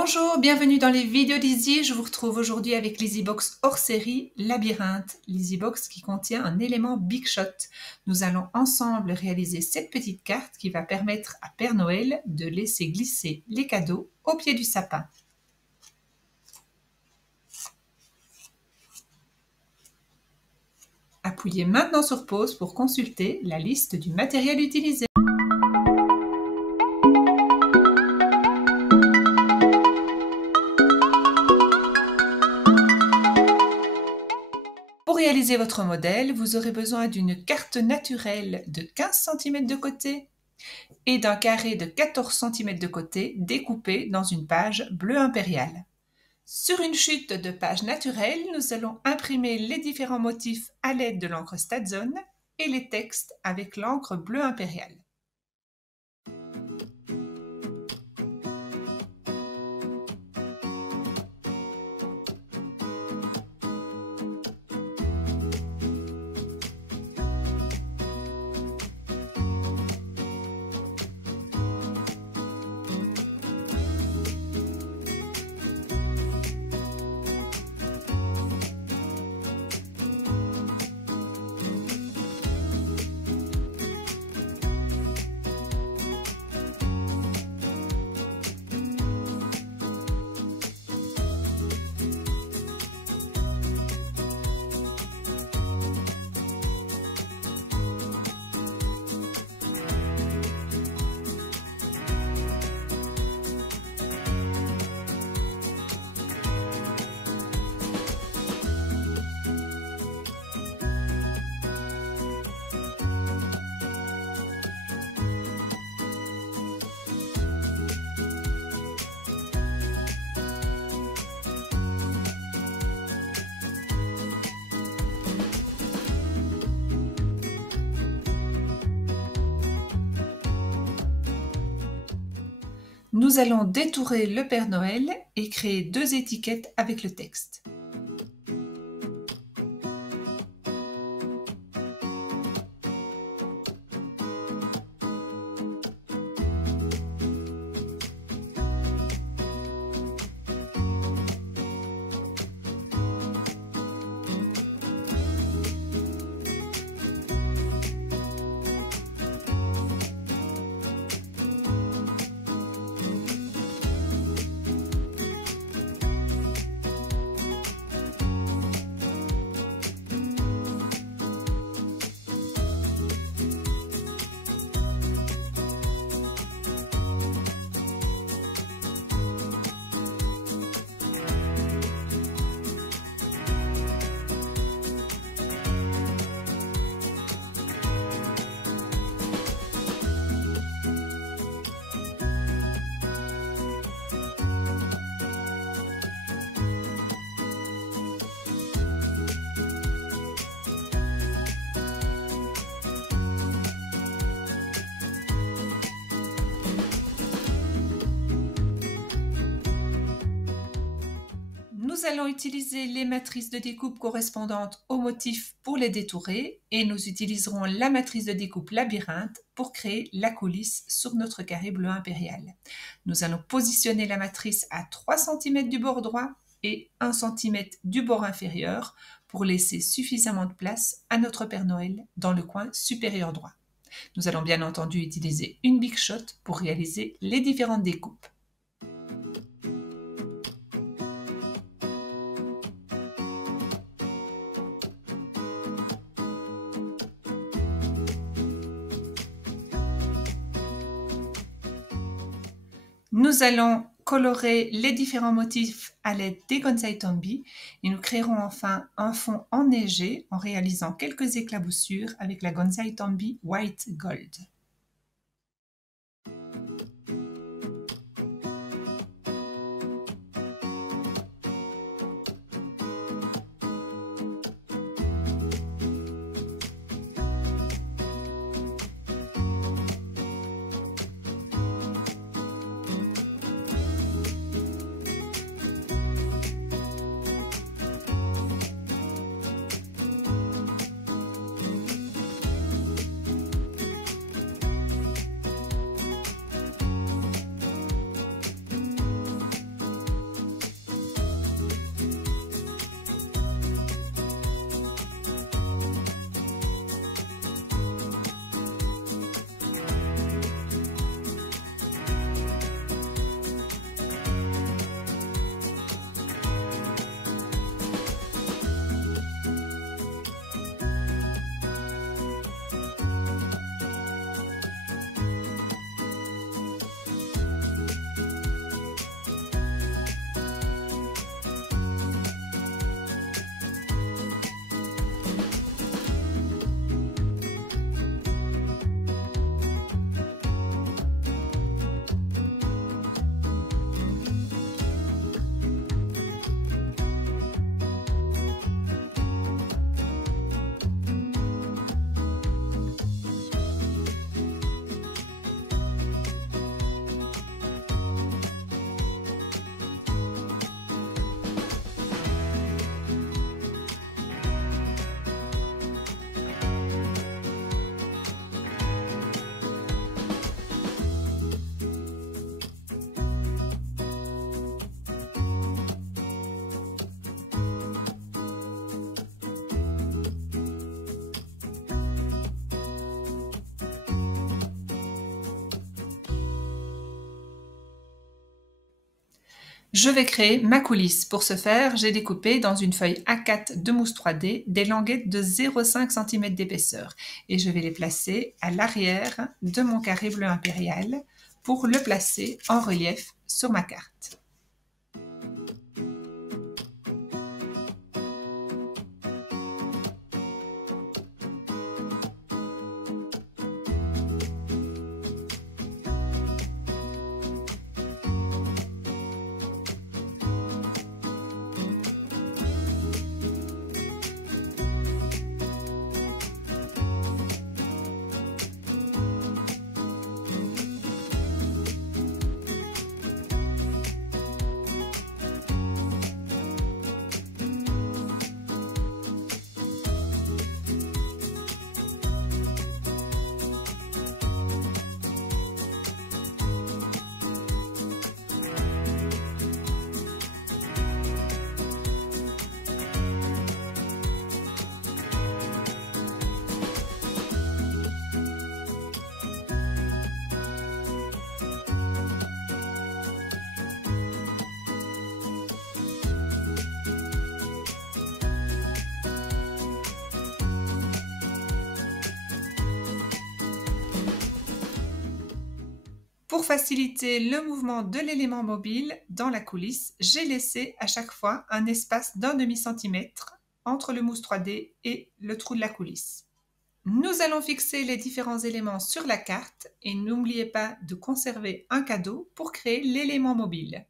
Bonjour, bienvenue dans les vidéos d'Izzy. Je vous retrouve aujourd'hui avec l'EasyBox hors série Labyrinthe, l'EasyBox qui contient un élément Big Shot. Nous allons ensemble réaliser cette petite carte qui va permettre à Père Noël de laisser glisser les cadeaux au pied du sapin. Appuyez maintenant sur pause pour consulter la liste du matériel utilisé. Pour réaliser votre modèle, vous aurez besoin d'une carte naturelle de 15 cm de côté et d'un carré de 14 cm de côté découpé dans une page bleu impérial. Sur une chute de page naturelle, nous allons imprimer les différents motifs à l'aide de l'encre Statzon et les textes avec l'encre bleu impérial. Nous allons détourer le Père Noël et créer deux étiquettes avec le texte. Nous allons utiliser les matrices de découpe correspondantes aux motifs pour les détourer et nous utiliserons la matrice de découpe labyrinthe pour créer la coulisse sur notre carré bleu impérial. Nous allons positionner la matrice à 3 cm du bord droit et 1 cm du bord inférieur pour laisser suffisamment de place à notre Père Noël dans le coin supérieur droit. Nous allons bien entendu utiliser une Big Shot pour réaliser les différentes découpes. Nous allons colorer les différents motifs à l'aide des Gonzai Tombi et nous créerons enfin un fond enneigé en réalisant quelques éclaboussures avec la Gonzai Tombi White Gold. Je vais créer ma coulisse. Pour ce faire, j'ai découpé dans une feuille A4 de mousse 3D des languettes de 0,5 cm d'épaisseur et je vais les placer à l'arrière de mon carré bleu impérial pour le placer en relief sur ma carte. Pour faciliter le mouvement de l'élément mobile dans la coulisse, j'ai laissé à chaque fois un espace d'1 demi-centimètre entre le mousse 3D et le trou de la coulisse. Nous allons fixer les différents éléments sur la carte et n'oubliez pas de conserver un cadeau pour créer l'élément mobile.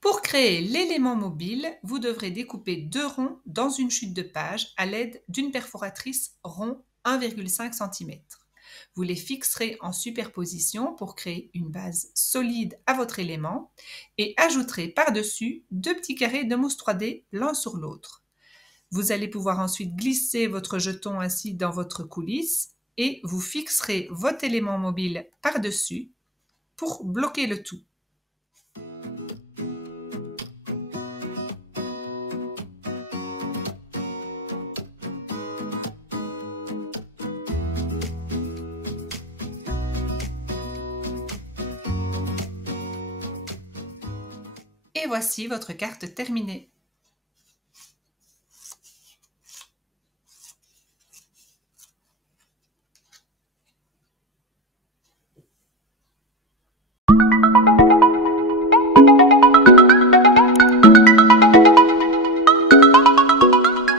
Pour créer l'élément mobile, vous devrez découper 2 ronds dans une chute de page à l'aide d'une perforatrice rond 1,5 cm. Vous les fixerez en superposition pour créer une base solide à votre élément et ajouterez par-dessus 2 petits carrés de mousse 3D l'un sur l'autre. Vous allez pouvoir ensuite glisser votre jeton ainsi dans votre coulisse et vous fixerez votre élément mobile par-dessus pour bloquer le tout. Et voici votre carte terminée.